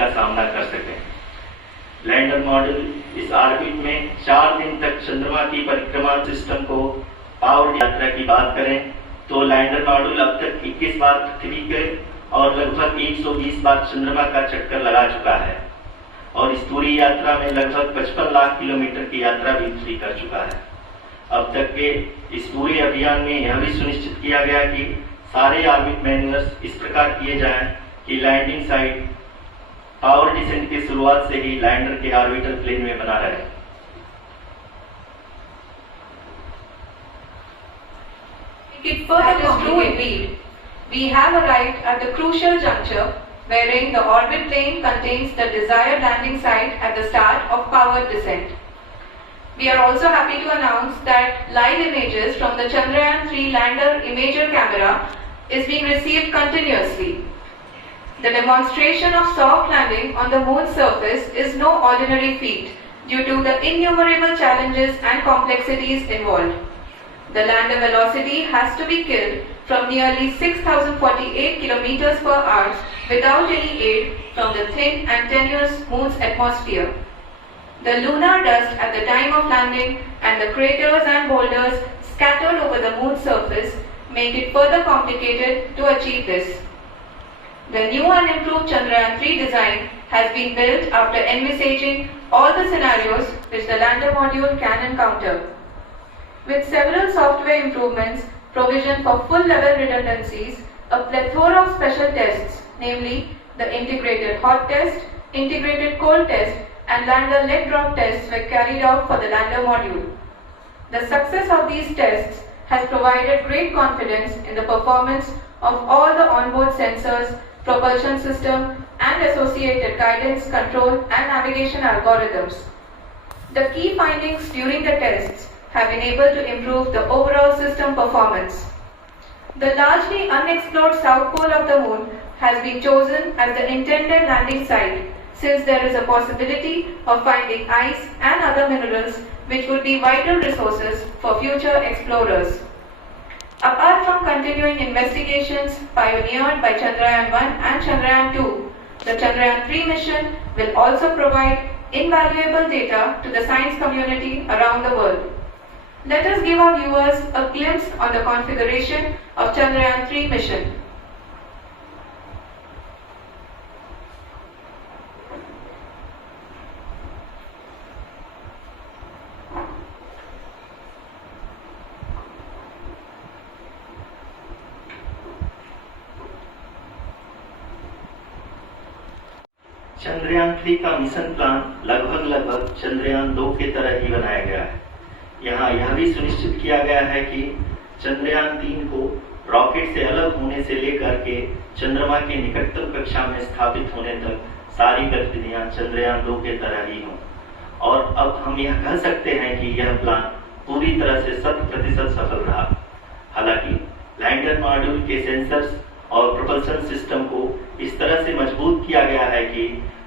का सामना कर सकें। लैंडर मॉड्यूल इस ऑर्बिट में 4 दिन तक चंद्रमा की परिक्रमा सिस्टम को पावर यात्रा की बात करें तो लैंडर मॉड्यूल अब तक 21 बार पृथ्वी के और लगभग 120 बार चंद्रमा का चक्कर लगा चुका है और इस पूरी यात्रा में लगभग 55 लाख किलोमीटर की यात्रा भी पूरी कर चुका है। अब तक के इस पूरे अभियान में यह भी सुनिश्चित किया गया कि सारे ऑर्बिट मैन्यूअर्स इस प्रकार किए जाएं कि लैंडिंग साइट पावर डिसेंट की शुरुआत से ही लैंडर के ऑर्बिटल प्लेन में बना रहे। That is true indeed. We have arrived at the crucial juncture wherein the orbit plane contains the desired landing site at the start of powered descent. We are also happy to announce that live images from the Chandrayaan-3 lander imager camera is being received continuously. The demonstration of soft landing on the moon's surface is no ordinary feat due to the innumerable challenges and complexities involved. The lander velocity has to be killed from nearly 6,048 km per hour without any aid from the thin and tenuous moon's atmosphere. The lunar dust at the time of landing and the craters and boulders scattered over the moon's surface make it further complicated to achieve this. The new and improved Chandrayaan-3 design has been built after envisaging all the scenarios which the lander module can encounter. With several software improvements, provision for full-level redundancies, a plethora of special tests, namely the integrated hot test, integrated cold test, and lander leg drop tests were carried out for the lander module. The success of these tests has provided great confidence in the performance of all the onboard sensors, propulsion system, and associated guidance, control, and navigation algorithms. The key findings during the tests have been able to improve the overall system performance. The largely unexplored south pole of the moon has been chosen as the intended landing site, since there is a possibility of finding ice and other minerals which would be vital resources for future explorers. Apart from continuing investigations pioneered by Chandrayaan-1 and Chandrayaan-2, the Chandrayaan-3 mission will also provide invaluable data to the science community around the world. Let us give our viewers a glimpse on the configuration of Chandrayaan-3 mission. Chandrayaan-3 का mission plan लगभग चंद्रयान-2 की तरह ही बनाया गया है। यहाँ यह भी सुनिश्चित किया गया है कि चंद्रयान-3 को रॉकेट से अलग होने से लेकर के चंद्रमा के निकटतम कक्षा में स्थापित होने तक सारी गतिविधियां चंद्रयान-2 के तरह ही हों। और अब हम यह कह सकते हैं कि यह प्लान पूरी तरह से 100% सफल रहा। हालांकि लैंडर मॉड्यूल के सेंसर्स और प्रोपल्शन सिस्टम को इस तरह से मजबूत किया गया है कि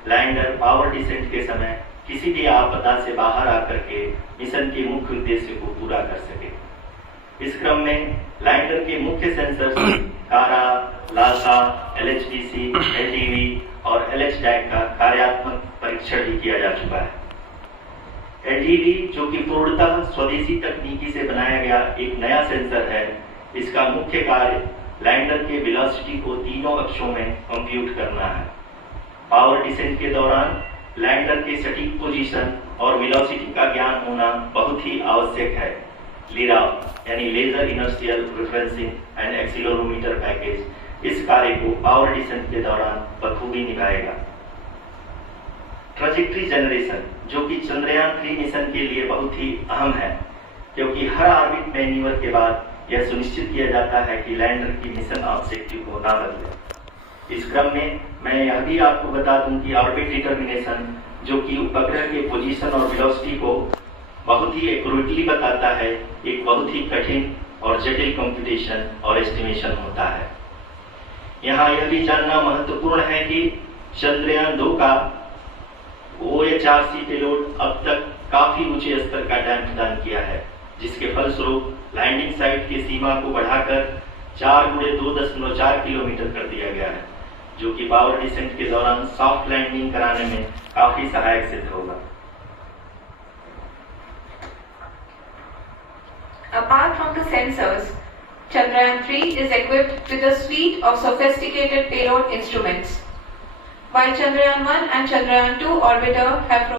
लैंडर पावर डिसेंट के समय किसी भी आपदा से बाहर आकर के मिशन के मुख्य उद्देश्य को पूरा कर सके। इस क्रम में लैंडर के मुख्य सेंसर्स कारा, लासा, LHDC, LTV और LHDAC का कार्यात्मक परीक्षण भी किया जा चुका है। LTV जो कि पूर्णतः स्वदेशी तकनीकी से बनाया गया एक नया सेंसर है, इसका मुख्य कार्य लैंडर के वेलोसिटी को तीनों अक्षों में कंप्यूट करना है। पावर डिसेंट के दौरान लैंडर के सटीक पोजीशन और वेलोसिटी का ज्ञान होना बहुत ही आवश्यक है। लीरा यानी laser inertial referencing and accelerometer package इस कार्य को पावर डिसेंट के दौरान बखूबी निभाएगा। ट्रैजेक्टरी जनरेशन जो कि चंद्रयान-3 मिशन के लिए बहुत ही अहम है, क्योंकि हर ऑर्बिट मैन्यूवर के बाद यह सुनिश्चित किया जाता है कि लैंडर की मिशन ऑब्जेक्टिव को ना बदले। इस क्रम में मैं यह भी आपको बता दूं कि ऑर्बिट डिटर्मिनेशन जो कि उपग्रह के पोजीशन और वेलोसिटी को बहुत ही एक्यूरेटली बताता है, एक बहुत ही कठिन और जटिल कंप्यूटेशन और एस्टिमेशन होता है। यहाँ यह भी जानना महत्वपूर्ण है कि चंद्रयान-2 का OHRC पेलोड अब तक काफी ऊंचे स्तर का डैम्प प्रदान किया है, जिसके फलस्वरूप लैंडिंग साइट की सीमा को बढ़ाकर 4 × 2.4 किलोमीटर कर दिया गया है, जो कि पावर डिसेंट के दौरान सॉफ्ट लैंडिंग कराने में काफी सहायक सिद्ध होगा। Apart from the sensors, Chandrayaan-3 is equipped with a suite of sophisticated payload instruments. While Chandrayaan-1 and Chandrayaan-2 orbiter have